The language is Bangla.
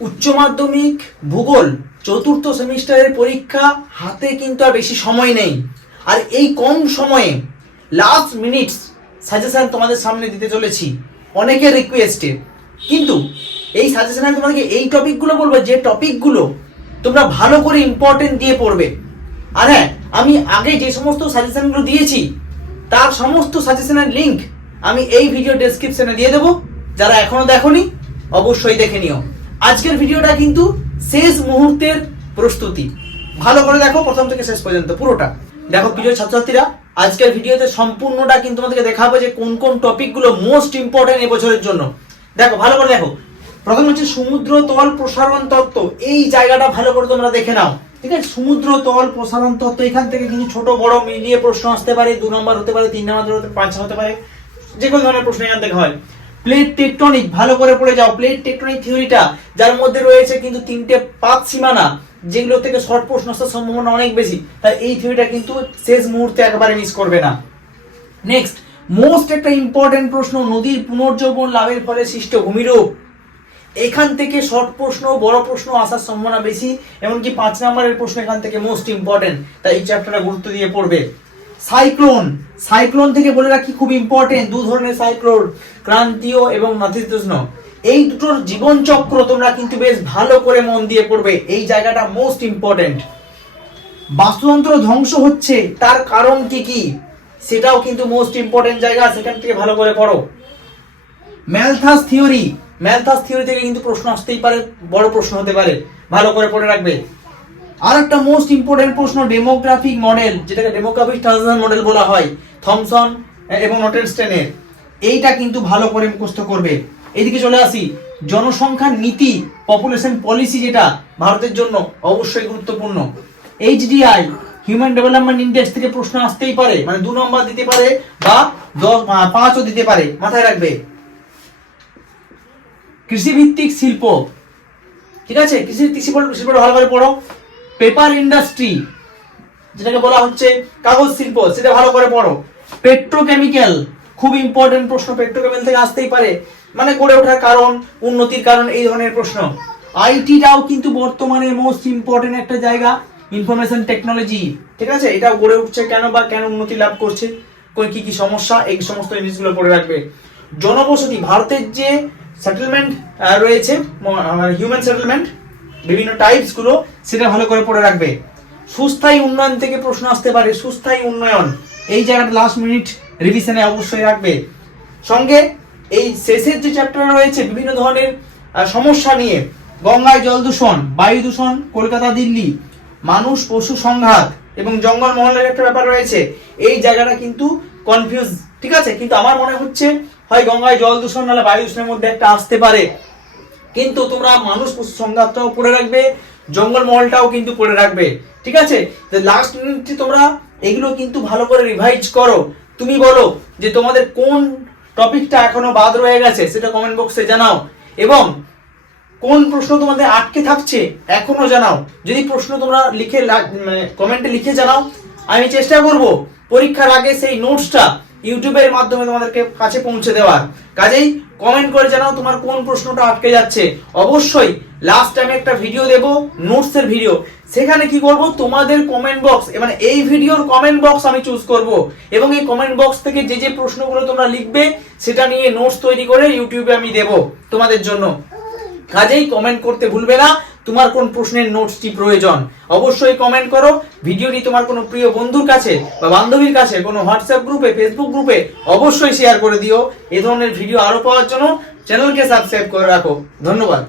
উচ্চ মাধ্যমিক ভূগোল চতুর্থ সেমিস্টারের পরীক্ষা হাতে কিন্তু আর বেশি সময় নেই। আর এই কম সময়ে লাস্ট মিনিটস সাজেশন তোমাদের সামনে দিতে চলেছি অনেকের রিকোয়েস্টে। কিন্তু এই সাজেশনে তোমাদেরকে এই টপিকগুলো বলবো যে টপিকগুলো তোমরা ভালো করে ইম্পর্টেন্ট দিয়ে পড়বে। আর হ্যাঁ, আমি আগে যে সমস্ত সাজেশনগুলো দিয়েছি তার সমস্ত সাজেশনের লিঙ্ক আমি এই ভিডিও ডেসক্রিপশনে দিয়ে দেবো। যারা এখনো দেখোনি অবশ্যই দেখে নিও। আজকের ভিডিওটা কিন্তু শেষ মুহূর্তের প্রস্তুতি, ভালো করে দেখো প্রথম থেকে শেষ পর্যন্ত পুরোটা দেখো। প্রিয় ছাত্রছাত্রীরা, আজকের ভিডিওতে সম্পূর্ণটা কিন্তু তোমাদেরকে দেখাবো যে কোন কোন টপিকগুলো মোস্ট ইম্পর্টেন্ট এবছরের জন্য। দেখো ভালো করে দেখো। প্রথম হচ্ছে সমুদ্র তল প্রসারণ তত্ত্ব, এই জায়গাটা ভালো করে তোমরা দেখে নাও। ঠিক আছে, সমুদ্র তল প্রসারণ তত্ত্ব, এখান থেকে কিন্তু ছোট বড় মিলিয়ে প্রশ্ন আসতে পারে, 2 নম্বর হতে পারে, 3 নম্বর হতে পারে, 5 হতে পারে, যে কোনো ধরনের প্রশ্ন এখান থেকে হয়। প্লেট টেকটনিক ভালো করে পড়ে যাও। প্লেট টেকটনিক থিওরিটা যার মধ্যে রয়েছে কিন্তু 3টে পাত সীমানা, যেগুলো থেকে শর্ট প্রশ্ন আসার সম্ভাবনা অনেক বেশি, তাই এই থিওরিটা কিন্তু শেষ মুহূর্তে একেবারে মিস করবে না। নেক্সট মোস্ট একটা ইম্পর্টেন্ট প্রশ্ন, নদীর পুনর্জীবন লাভের ফলে সৃষ্ট ভূমিরূপ। এখান থেকে শর্ট প্রশ্ন বড় প্রশ্ন আসার সম্ভাবনা বেশি, এমনকি 5 নম্বরের প্রশ্ন এখান থেকে মোস্ট ইম্পর্টেন্ট, তাই এই চ্যাপ্টারটা গুরুত্ব দিয়ে পড়বে। সাইক্লোন, সাইক্লোন থেকে বলে রাখি খুব ইম্পর্টেন্ট, 2 ধরনের সাইক্লোন, ক্রান্তীয় এবং নাতিশীতোষ্ণ। এই দুটোর জীবন চক্র তোমরা কিন্তু বেশ ভালো করে মন দিয়ে পড়বে, এই জায়গাটা মোস্ট ইম্পর্টেন্ট। বাস্তুতন্ত্র ধ্বংস হচ্ছে, তার কারণ কি কি, সেটাও কিন্তু মোস্ট ইম্পর্টেন্ট জায়গা, সেখান থেকে ভালো করে পড়ো। ম্যালথাস থিওরি, ম্যালথাস থিওরি থেকে কিন্তু প্রশ্ন আসতেই পারে, বড় প্রশ্ন হতে পারে, ভালো করে পড়ে রাখবে। আর একটা মোস্ট ইম্পর্টেন্ট প্রশ্ন ডেমোগ্রাফিক মডেল, যেটাকে ডেমোগ্রাফিক ট্রানজিশন মডেল বলা হয়, থমসন এবং নটেনস্টেনের, এইটা কিন্তু ভালো করে মুখস্থ করবে। এদিকে চলে আসি, জনসংখ্যার নীতি পপুলেশন পলিসি, যেটা ভারতের জন্য অবশ্যই গুরুত্বপূর্ণ। এইচডিআই হিউম্যান ডেভেলপমেন্ট ইন্ডেক্স থেকে প্রশ্ন আসতেই পারে, মানে 2 নম্বর দিতে পারে বা 5ও দিতে পারে, মাথায় রাখবে। কৃষিভিত্তিক শিল্প, ঠিক আছে, কৃষিভিত্তিক শিল্পটা ভালো করে পড়ো। পেপার ইন্ডাস্ট্রি, যেটাকে বলা হচ্ছে কাগজ শিল্প, সেটা ভালো করে পড়ো। পেট্রোকেমিক্যাল খুব ইম্পর্টেন্ট প্রশ্ন, পেট্রোকেমিক্যাল থেকে আসতেই পারে, মানে গড়ে ওঠার কারণ, উন্নতির কারণ, এই ধরনের প্রশ্ন। আইটিটাও কিন্তু বর্তমানে মোস্ট ইম্পর্টেন্ট একটা জায়গা, ইনফরমেশন টেকনোলজি, ঠিক আছে, এটা গড়ে উঠছে কেন বা কেন উন্নতি লাভ করছে, কি কি সমস্যা, এই সমস্ত জিনিসগুলো পড়ে রাখবে। জনবসতি, ভারতের যে সেটেলমেন্ট রয়েছে, হিউম্যান সেটেলমেন্ট বিভিন্ন টাইপস গুলো, সেটা ভালো করে পড়ে রাখবে। সুস্থায়ী উন্নয়ন থেকে প্রশ্ন আসতে পারে, সুস্থায়ী উন্নয়ন, এই জায়গাটা লাস্ট মিনিট রিভিশনে অবশ্যই রাখবে। সঙ্গে এই শেষের যে চ্যাপ্টার রয়েছে বিভিন্ন ধরনের সমস্যা নিয়ে, গঙ্গায় জল দূষণ, বায়ু দূষণ, কলকাতা দিল্লি, মানুষ পশু সংঘাত এবং জঙ্গল মহলের একটা ব্যাপার রয়েছে, এই জায়গাটা কিন্তু কনফিউজ, ঠিক আছে, কিন্তু আমার মনে হচ্ছে হয় গঙ্গায় জল দূষণ নাহলে বায়ু দূষণের মধ্যে একটা আসতে পারে, কিন্তু তোমরা মানুষ পশু সংঘাতটাও পড়ে রাখবে, জঙ্গল মহলটাও কিন্তু পড়ে রাখবে, ঠিক আছে। লাস্ট মিনিটে তোমরা এগুলো কিন্তু ভালো করে রিভাইজ করো। তুমি বলো যে তোমাদের কোন টপিকটা এখনো বাদ রয়ে গেছে, সেটা কমেন্ট বক্সে জানাও, এবং কোন প্রশ্ন তোমাদের আটকে থাকছে এখনো জানাও। যদি প্রশ্ন তোমরা লিখে মানে কমেন্টে লিখে জানাও, আমি চেষ্টা করব পরীক্ষার আগে সেই নোটসটা ইউটিউবের মাধ্যমে তোমাদেরকে কাছে পৌঁছে দেওয়ার। কাজেই কমেন্ট করে জানাও তোমার কোন প্রশ্নটা আটকে যাচ্ছে। অবশ্যই লাস্ট টাইমে একটা ভিডিও দেব, নোটসের ভিডিও, সেখানে কি করব, তোমাদের কমেন্ট বক্স, মানে এই ভিডিওর কমেন্ট বক্স আমি চুজ করব, এবং এই কমেন্ট বক্স থেকে যে যে প্রশ্নগুলো তোমরা লিখবে সেটা নিয়ে নোটস তৈরি করে ইউটিউবে আমি দেব তোমাদের জন্য। কাজেই কমেন্ট করতে ভুলবে না তোমার কোন প্রশ্নের নোটসটি প্রয়োজন। অবশ্যই কমেন্ট করো। ভিডিওটি তোমার কোনো প্রিয় বন্ধুর কাছে বা বান্ধবীর কাছে, কোনো হোয়াটসঅ্যাপ গ্রুপে, ফেসবুক গ্রুপে অবশ্যই শেয়ার করে দিও। এই ধরনের ভিডিও আরো পাওয়ার জন্য চ্যানেলকে সাবস্ক্রাইব করে রাখো। ধন্যবাদ।